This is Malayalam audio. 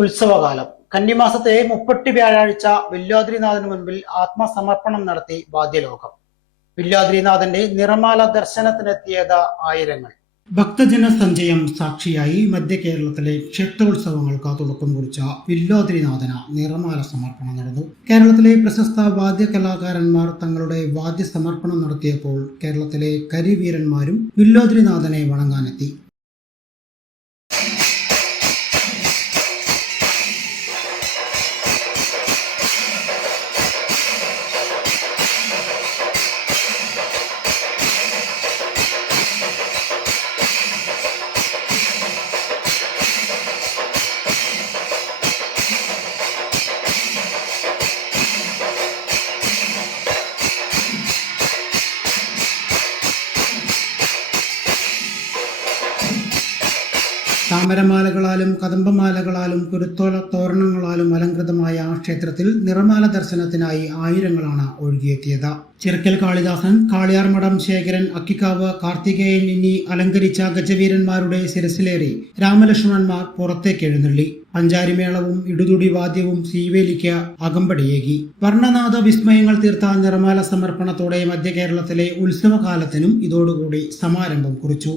ഉത്സവകാലം. കന്നിമാസത്തെ മുപ്പട്ടി വ്യാഴാഴ്ച വില്ലാദ്രിനാഥന് മുൻപിൽ ആത്മസമർപ്പണം നടത്തി വാദ്യലോകം. വില്ലാദ്രിനാഥന്റെ നിറമാല ദർശനത്തിനെത്തിയത് ആയിരങ്ങൾ. ഭക്തജന സഞ്ചയം സാക്ഷിയായി മധ്യ കേരളത്തിലെ ക്ഷേത്രോത്സവങ്ങൾക്ക് തുടക്കം കുറിച്ച വില്ലോദ്രിനാഥന നിറമാല സമർപ്പണം നടന്നു. കേരളത്തിലെ പ്രശസ്ത വാദ്യ കലാകാരന്മാർ തങ്ങളുടെ വാദ്യ സമർപ്പണം നടത്തിയപ്പോൾ കേരളത്തിലെ കരിവീരന്മാരും വില്ലോദ്രിനാഥനെ വണങ്ങാനെത്തി. താമരമാലകളാലും കദംബമാലകളാലും കുരുത്തോല തോരണങ്ങളാലും അലങ്കൃതമായ ആ ക്ഷേത്രത്തിൽ നിറമാല ദർശനത്തിനായി ആയിരങ്ങളാണ് ഒഴുകിയെത്തിയത്. ചിറക്കൽ കാളിദാസൻ കാളിയാർമഠം ശേഖരൻ അക്കിക്കാവ് കാർത്തികേയൻ എന്നീ അലങ്കരിച്ച ഗജവീരന്മാരുടെ ശിരസിലേറി രാമലക്ഷ്മണന്മാർ പുറത്തേക്ക് എഴുന്നള്ളി. പഞ്ചാരിമേളവും ഇടുതുടി വാദ്യവും സീവേലിക്ക് അകമ്പടിയേകി. വർണനാഥ വിസ്മയങ്ങൾ തീർത്ത നിറമാല സമർപ്പണത്തോടെ മധ്യ കേരളത്തിലെ ഉത്സവകാലത്തിനും ഇതോടുകൂടി സമാരംഭം കുറിച്ചു.